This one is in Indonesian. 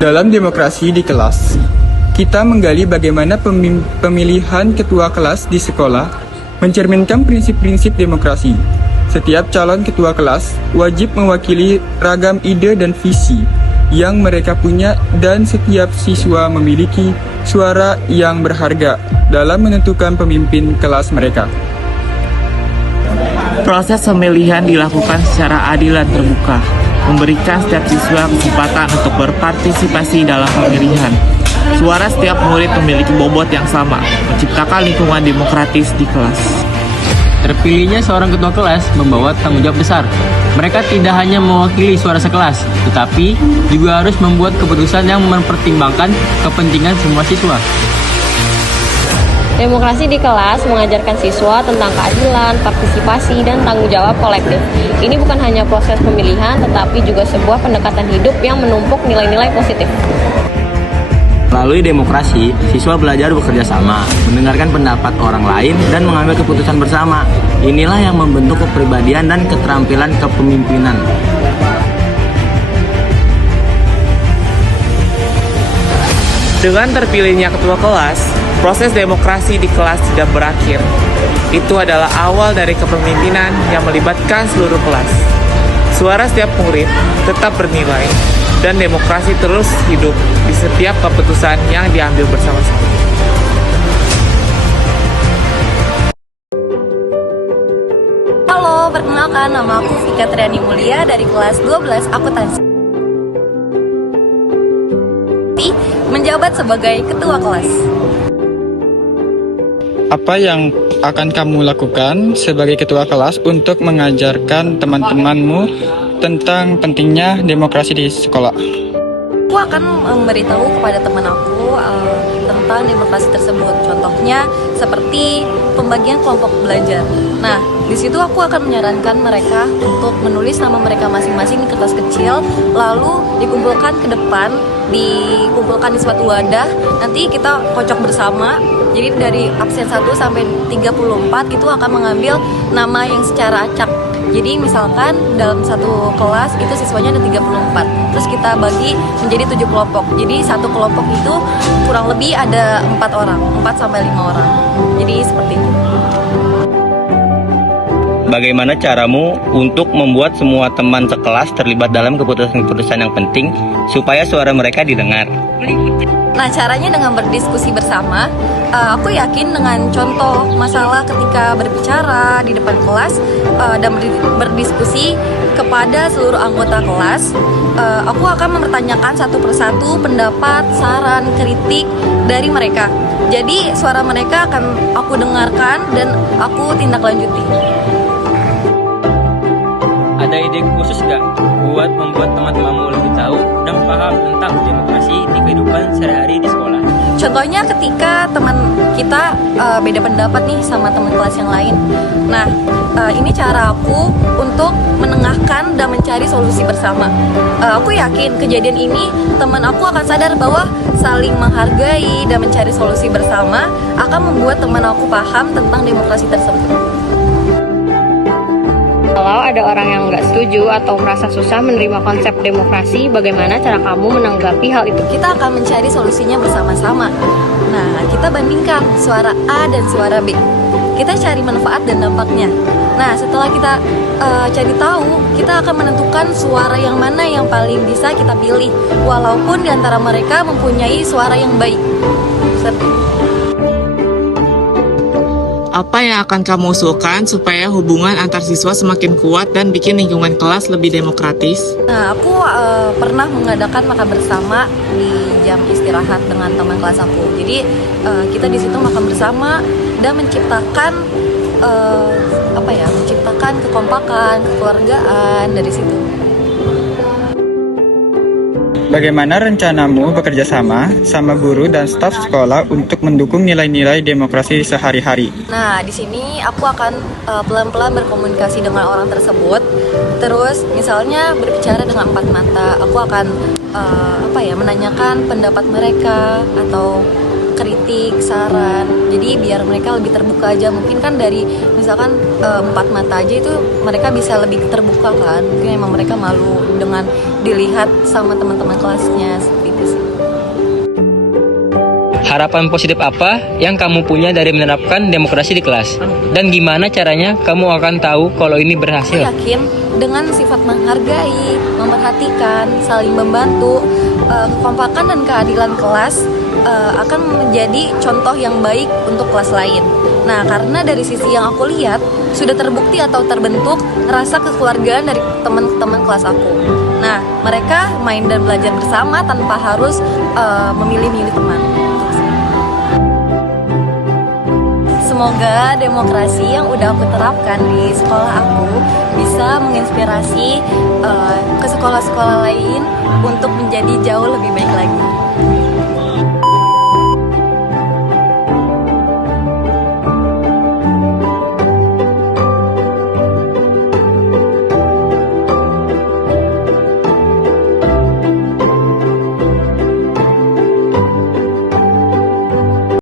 Dalam demokrasi di kelas, kita menggali bagaimana pemilihan ketua kelas di sekolah mencerminkan prinsip-prinsip demokrasi. Setiap calon ketua kelas wajib mewakili ragam ide dan visi yang mereka punya, dan setiap siswa memiliki suara yang berharga dalam menentukan pemimpin kelas mereka. Proses pemilihan dilakukan secara adil dan terbuka, memberikan setiap siswa kesempatan untuk berpartisipasi dalam pemilihan. Suara setiap murid memiliki bobot yang sama, menciptakan lingkungan demokratis di kelas. Terpilihnya seorang ketua kelas membawa tanggung jawab besar. Mereka tidak hanya mewakili suara sekelas, tetapi juga harus membuat keputusan yang mempertimbangkan kepentingan semua siswa. Demokrasi di kelas mengajarkan siswa tentang keadilan, partisipasi, dan tanggung jawab kolektif. Ini bukan hanya proses pemilihan, tetapi juga sebuah pendekatan hidup yang menumpuk nilai-nilai positif. Melalui demokrasi, siswa belajar bekerja sama, mendengarkan pendapat orang lain, dan mengambil keputusan bersama. Inilah yang membentuk kepribadian dan keterampilan kepemimpinan. Dengan terpilihnya ketua kelas, proses demokrasi di kelas tidak berakhir. Itu adalah awal dari kepemimpinan yang melibatkan seluruh kelas. Suara setiap murid tetap bernilai, dan demokrasi terus hidup di setiap keputusan yang diambil bersama-sama. Halo, perkenalkan, nama aku Vika Triani Mulia dari kelas 12 Akuntansi. Menjabat sebagai ketua kelas. Apa yang akan kamu lakukan sebagai ketua kelas untuk mengajarkan teman-temanmu tentang pentingnya demokrasi di sekolah? Aku akan memberitahu kepada teman aku tentang demokrasi tersebut. Contohnya seperti pembagian kelompok belajar. Nah, di situ aku akan menyarankan mereka untuk menulis nama mereka masing-masing di kertas kecil, lalu dikumpulkan ke depan, dikumpulkan di suatu wadah. Nanti kita kocok bersama. Jadi dari absen 1 sampai 34 itu akan mengambil nama yang secara acak. Jadi misalkan dalam satu kelas itu siswanya ada 34. Terus kita bagi menjadi 7 kelompok. Jadi satu kelompok itu kurang lebih ada 4 orang, 4 sampai 5 orang. Jadi seperti itu. Bagaimana caramu untuk membuat semua teman sekelas terlibat dalam keputusan-keputusan yang penting supaya suara mereka didengar? Nah, caranya dengan berdiskusi bersama. Aku yakin dengan contoh masalah ketika berbicara di depan kelas dan berdiskusi kepada seluruh anggota kelas, aku akan mempertanyakan satu persatu pendapat, saran, kritik dari mereka. Jadi suara mereka akan aku dengarkan dan aku tindak lanjuti. Ada ide khusus nggak buat membuat teman-temanmu lebih tahu dan paham tentang demokrasi di kehidupan sehari-hari di sekolah? Contohnya ketika teman kita beda pendapat nih sama teman kelas yang lain. Nah, ini cara aku untuk menengahkan dan mencari solusi bersama. Aku yakin kejadian ini teman aku akan sadar bahwa saling menghargai dan mencari solusi bersama akan membuat teman aku paham tentang demokrasi tersebut. Kalau ada orang yang nggak setuju atau merasa susah menerima konsep demokrasi, bagaimana cara kamu menanggapi hal itu? Kita akan mencari solusinya bersama-sama. Nah, kita bandingkan suara A dan suara B. Kita cari manfaat dan dampaknya. Nah, setelah kita cari tahu, kita akan menentukan suara yang mana yang paling bisa kita pilih, walaupun di antara mereka mempunyai suara yang baik. Seperti itu. Apa yang akan kamu usulkan supaya hubungan antar siswa semakin kuat dan bikin lingkungan kelas lebih demokratis? Nah, aku pernah mengadakan makan bersama di jam istirahat dengan teman kelas aku. Jadi kita di situ makan bersama dan menciptakan menciptakan kekompakan, kekeluargaan dari situ. Bagaimana rencanamu bekerja sama guru dan staf sekolah untuk mendukung nilai-nilai demokrasi sehari-hari? Nah, di sini aku akan pelan-pelan berkomunikasi dengan orang tersebut. Terus, misalnya berbicara dengan empat mata, aku akan menanyakan pendapat mereka atau kritik, saran. Jadi biar mereka lebih terbuka aja. Mungkin kan dari misalkan empat mata aja itu mereka bisa lebih terbuka kan. Mungkin emang mereka malu dengan dilihat sama teman-teman kelasnya seperti itu sih. harapan positif apa yang kamu punya dari menerapkan demokrasi di kelas? Dan gimana caranya kamu akan tahu kalau ini Aku berhasil? yakin dengan sifat menghargai, memperhatikan, saling membantu, kekompakan dan keadilan kelas akan menjadi contoh yang baik untuk kelas lain. Nah, karena dari sisi yang aku lihat sudah terbukti atau terbentuk rasa kekeluargaan dari teman-teman kelas aku. Nah, mereka main dan belajar bersama tanpa harus memilih-milih teman. Semoga demokrasi yang udah aku terapkan di sekolah aku bisa menginspirasi ke sekolah-sekolah lain untuk menjadi jauh lebih baik lagi.